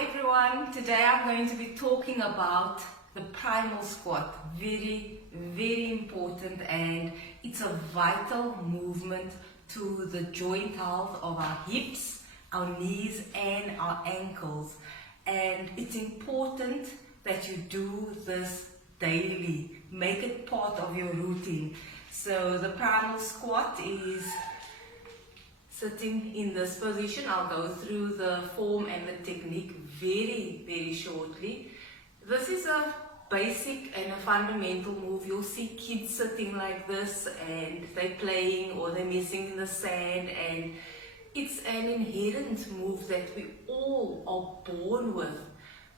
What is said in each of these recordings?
Hi everyone, today I'm going to be talking about the primal squat. Very, very important, and it's a vital movement to the joint health of our hips, our knees and our ankles. And it's important that you do this daily. Make it part of your routine. So the primal squat is sitting in this position. I'll go through the form and the technique very, very shortly. This is a basic and a fundamental move. You'll see kids sitting like this and they're playing or they're messing in the sand, and it's an inherent move that we all are born with.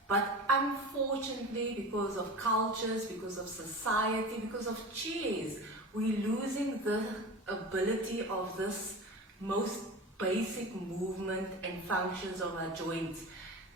But unfortunately, because of cultures, because of society, because of chairs, we're losing the ability of this most basic movement and functions of our joints.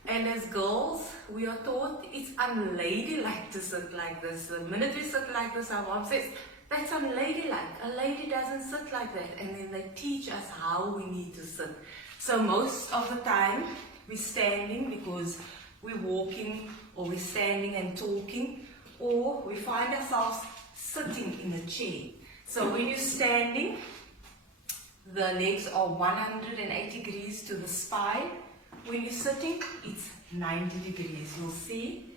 And as girls, we are taught it's unladylike to sit like this. The minute we sit like this, our mom says, that's unladylike. A lady doesn't sit like that. And then they teach us how we need to sit. So most of the time, we're standing because we're walking, or we're standing and talking, or we find ourselves sitting in a chair. So when you're standing, the legs are 180 degrees to the spine. When you're sitting, it's 90 degrees. You'll see.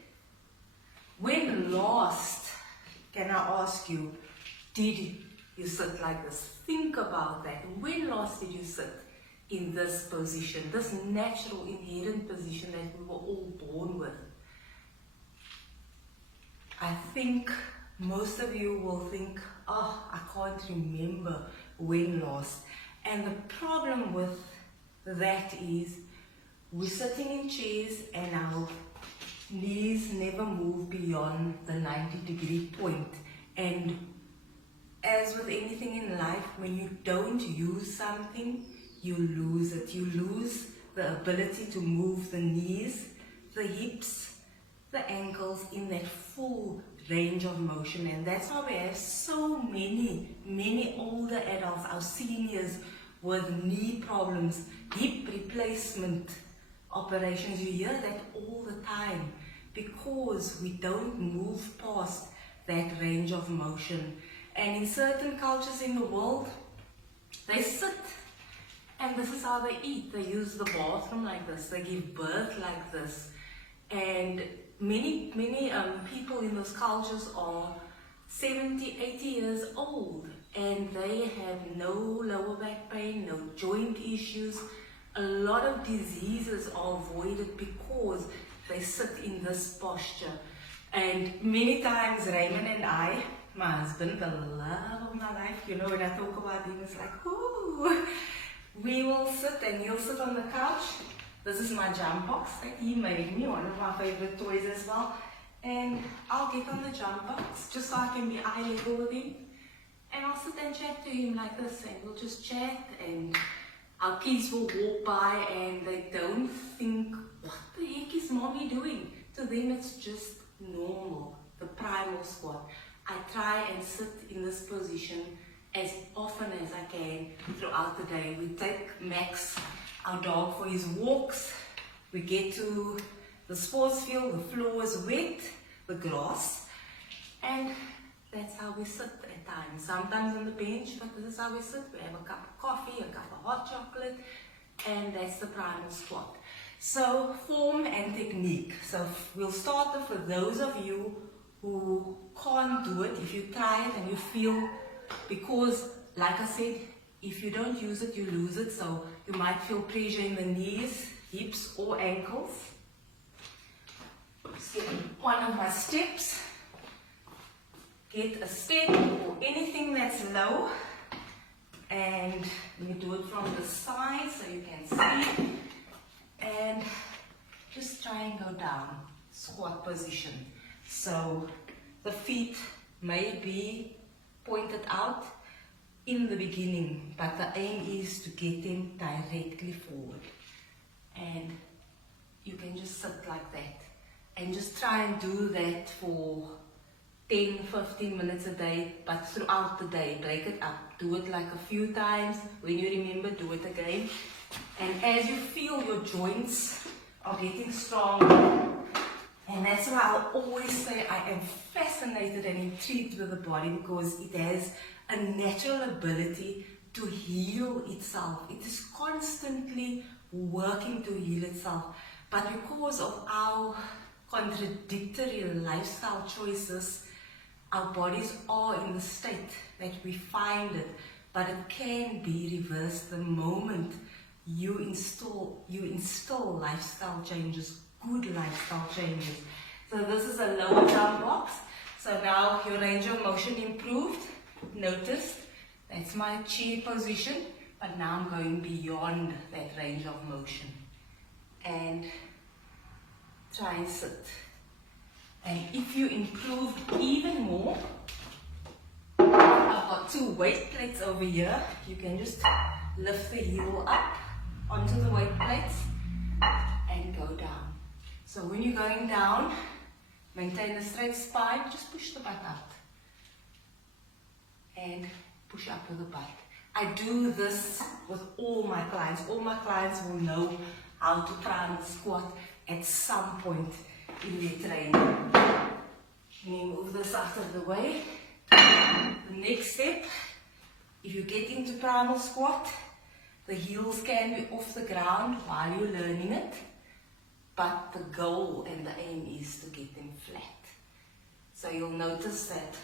When last, can I ask you, did you sit like this? Think about that. When last did you sit in this position, this natural inherent position that we were all born with? I think most of you will think, oh, I can't remember when last. And the problem with that is we're sitting in chairs and our knees never move beyond the 90-degree point. And as with anything in life, when you don't use something, you lose it. You lose the ability to move the knees, the hips, the ankles in that full range of motion. And that's why we have so many older adults, our seniors, with knee problems, hip replacement operations. You hear that all the time because we don't move past that range of motion. And in certain cultures in the world, they sit, and this is how they eat. They use the bathroom like this, they give birth like this. And many people in those cultures are 70, 80 years old, and they have no lower back pain, no joint issues. A lot of diseases are avoided because they sit in this posture. And many times Raymond and I, my husband, the love of my life, you know, when I talk about him, it's like, ooh, we will sit, and he'll sit on the couch. This is my jump box that he made me, one of my favorite toys as well. And I'll get on the jump box just so I can be eye level with him. And I'll sit and chat to him like this, and we'll just chat, and our kids will walk by and they don't think, what the heck is mommy doing? To them it's just normal, the primal squat. I try and sit in this position as often as I can throughout the day. We take Max, our dog, for his walks. We get to the sports field, the floor is wet, the grass, and that's how we sit at times. Sometimes on the bench, but this is how we sit. We have a cup of coffee, a cup of hot chocolate, and that's the primal squat. So form and technique. So we'll start off with those of you who can't do it. If you try it and you feel, because like I said, if you don't use it, you lose it. So you might feel pressure in the knees, hips or ankles. Skip one of my steps. Get a step or anything that's low, and you do it from the side so you can see, and just try and go down, squat position. So the feet may be pointed out in the beginning, but the aim is to get them directly forward. And you can just sit like that and just try and do that for 10-15 minutes a day, but throughout the day. Break it up. Do it like a few times. When you remember, do it again. And as you feel your joints are getting strong. And that's why I'll always say I am fascinated and intrigued with the body, because it has a natural ability to heal itself. It is constantly working to heal itself. But because of our contradictory lifestyle choices, our bodies are in the state that we find it. But it can be reversed the moment you install lifestyle changes, good lifestyle changes. So this is a lower down box. So now your range of motion improved. Notice that's my chair position, but now I'm going beyond that range of motion. And try and sit. And if you improve even more, I've got 2 weight plates over here. You can just lift the heel up onto the weight plates and go down. So when you're going down, maintain a straight spine, just push the butt out. And push up with the butt. I do this with all my clients. All my clients will know how to primal squat at some point in their training. Let me move this out of the way. The next step, if you get into primal squat, the heels can be off the ground while you're learning it, but the goal and the aim is to get them flat. So you'll notice that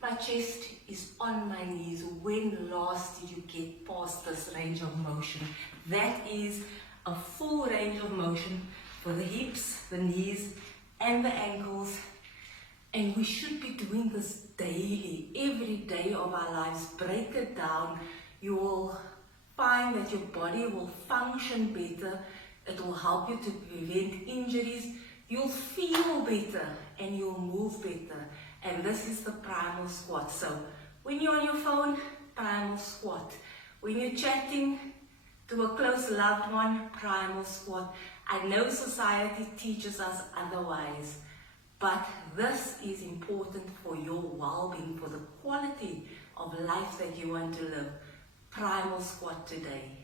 my chest is on my knees. When last did you get past this range of motion? That is a full range of motion for the hips, the knees, and the ankles. And we should be doing this daily, every day of our lives. Break it down. You will find that your body will function better. It will help you to prevent injuries. You'll feel better and you'll move better. And this is the primal squat. So when you're on your phone, primal squat. When you're chatting to a close loved one, primal squat. I know society teaches us otherwise, but this is important for your well-being, for the quality of life that you want to live. Primal squat today.